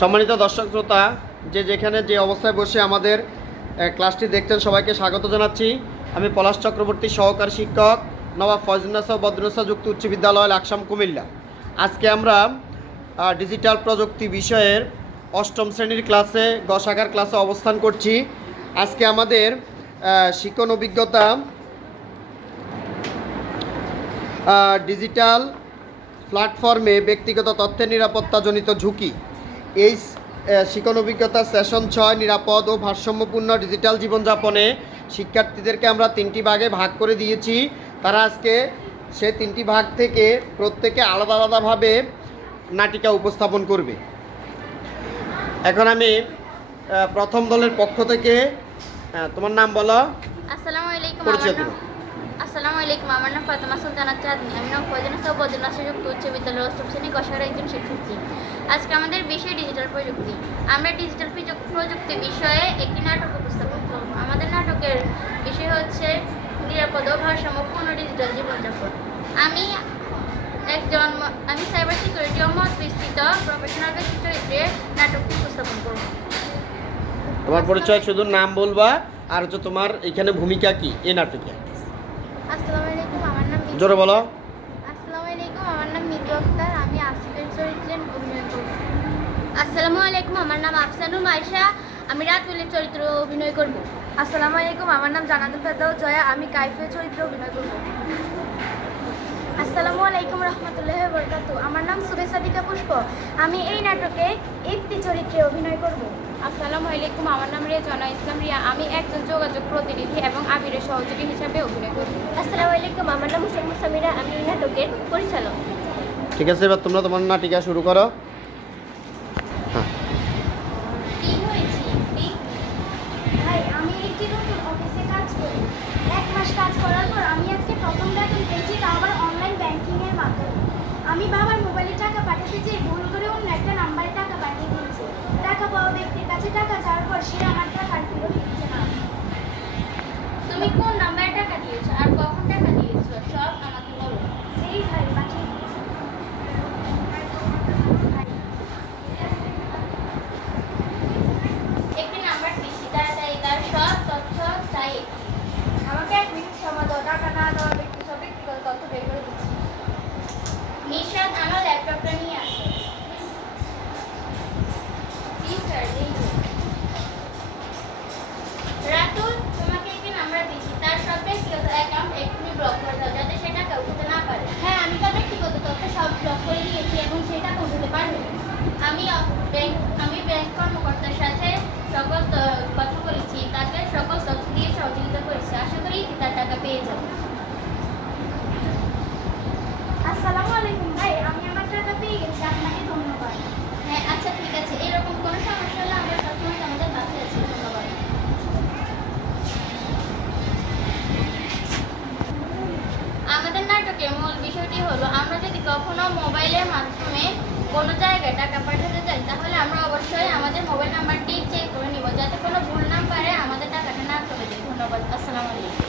সম্মানিত দর্শক শ্রোতা, যে যেখানে যে অবস্থায় বসে আমাদের ক্লাসটি দেখছেন সবাইকে স্বাগত জানাচ্ছি। আমি পলাশ চক্রবর্তী, সহকারী শিক্ষক, নবাব ফয়জুন্নাসা বদরুসা যুক্ত উচ্চ বিদ্যালয়, লাকসাম, কুমিল্লা। আজকে আমরা ডিজিটাল প্রযুক্তি বিষয়ের অষ্টম শ্রেণির ক্লাসে গ শাখার ক্লাসে অবস্থান করছি। আজকে আমাদের শিক্ষণ অভিজ্ঞতা ডিজিটাল প্ল্যাটফর্মে ব্যক্তিগত তথ্যের নিরাপত্তাজনিত ঝুঁকি। এই শিক্ষণ অভিজ্ঞতা সেশন ছয় নিরাপদ ও ভারসাম্যপূর্ণ ডিজিটাল জীবনযাপনে শিক্ষার্থীদেরকে আমরা তিনটি ভাগে ভাগ করে দিয়েছি। তারা আজকে সে তিনটি ভাগ থেকে প্রত্যেকে আলাদা আলাদাভাবে নাটিকা উপস্থাপন করবে। এখন আমি প্রথম দলের পক্ষ থেকে তোমার নাম বলো। আসসালামু আলাইকুম পরিচয় আমার নাম দিবো। আসসালামু আলাইকুম আমার নাম ফাতেমা সুলতানা চাঁদনি আমি নাম ফয়জানা সাহেব বদরুল্লাহ যুক্ত উচ্চ বিদ্যালয়ের অষ্টম শ্রেণি কষার একজন শিক্ষার্থী। আজকে আমাদের বিষয় ডিজিটাল প্রযুক্তি। আমরা ডিজিটাল প্রযুক- প্রযুক্তি বিষয়ে একটি নাটক উপস্থাপন করব। আমাদের নাটকের বিষয় হচ্ছে নিরাপদ ও ভারসাম্যপূর্ণ ডিজিটাল জীবনযাপন। আমি একজন আমি সাইবার সিকিউরিটি ও মত বিস্তৃত প্রফেশনাল ব্যক্তি চরিত্রে নাটকটি উপস্থাপন করব। তোমার পরিচয় শুধু নাম বলবা, আর হচ্ছে তোমার এখানে ভূমিকা কি এ নাটকে? আসসালামু আলাইকুম আমার নাম মিতু। জোরে বলো। আসসালামু আলাইকুম আমার নাম মিতু আক্তার আমি আসিফের চরিত্রে অভিনয় করছি। আসসালামু আলাইকুম আমার নাম আফসানুল মাইশা আমি রাতুলের চরিত্রে অভিনয় করব। আসসালামু আলাইকুম আমার নাম জানাতুল ফেদাও জয়া আমি কাইফের চরিত্রে অভিনয় করব। আসসালামু আলাইকুম রহমতুল্লাহ বরকাতু আমার নাম সুবে সাদিকা পুষ্প আমি এই নাটকে ইফতি চরিত্রে অভিনয় করব। আসসালামু আলাইকুম আমার নাম রেজনা ইসলাম রিয়া। আমি একজন যোগাযোগ প্রতিনিধি এবং আবিরের সহযোগী হিসাবে অভিনয় করব। আসসালামু আলাইকুম আমার নাম হুসেন মুসামিরা। আমি এই নাটকের পরিচালক। ঠিক আছে এবার তোমরা তোমার নাটিকা শুরু করো। হ্যাঁ কি হয়েছে ভাই আমি একটি নতুন অফিসে কাজ করি এক মাস কাজ করার পর আমি আজকে প্রথম বেতন পেয়েছি তা আবার অনলাইন ব্যাংকিং এর মাধ্যমে আমি বাবার মোবাইলে টাকা পাঠাতে চাই ভুল করে অন্য একটা নাম্বারে টাকা পাঠিয়ে দিয়েছি। টাকা পাওয়া ব্যক্তির কাছে টাকা যাওয়ার পর সে আমার টাকা ফেরত দিচ্ছে না। তুমি কোন ব্যক্তিগত অ্যাকাউন্ট এক্ষুনি ব্লক করে দাও যাতে সে টাকা উঠাতে না পারে। হ্যাঁ আমি তার ব্যক্তিগত তথ্য সব ব্লক করে দিয়েছি এবং সে টাকা উঠাতে পারবে। আমি ব্যাংক আমি ব্যাংক কর্মকর্তার সাথে সকল কথা বলেছি তাকে সকল তথ্য দিয়ে সহযোগিতা করেছি। আশা করি তার টাকা পেয়ে যাবে আসসালামু আলাইকুম ভাই আমি আমার টাকা পেয়ে গেছি আপনাকে ধন্যবাদ। হ্যাঁ আচ্ছা ঠিক আছে। এরকম কোনো সমস্যা কখনো মোবাইলের মাধ্যমে কোনো জায়গায় টাকা পাঠাতে যাই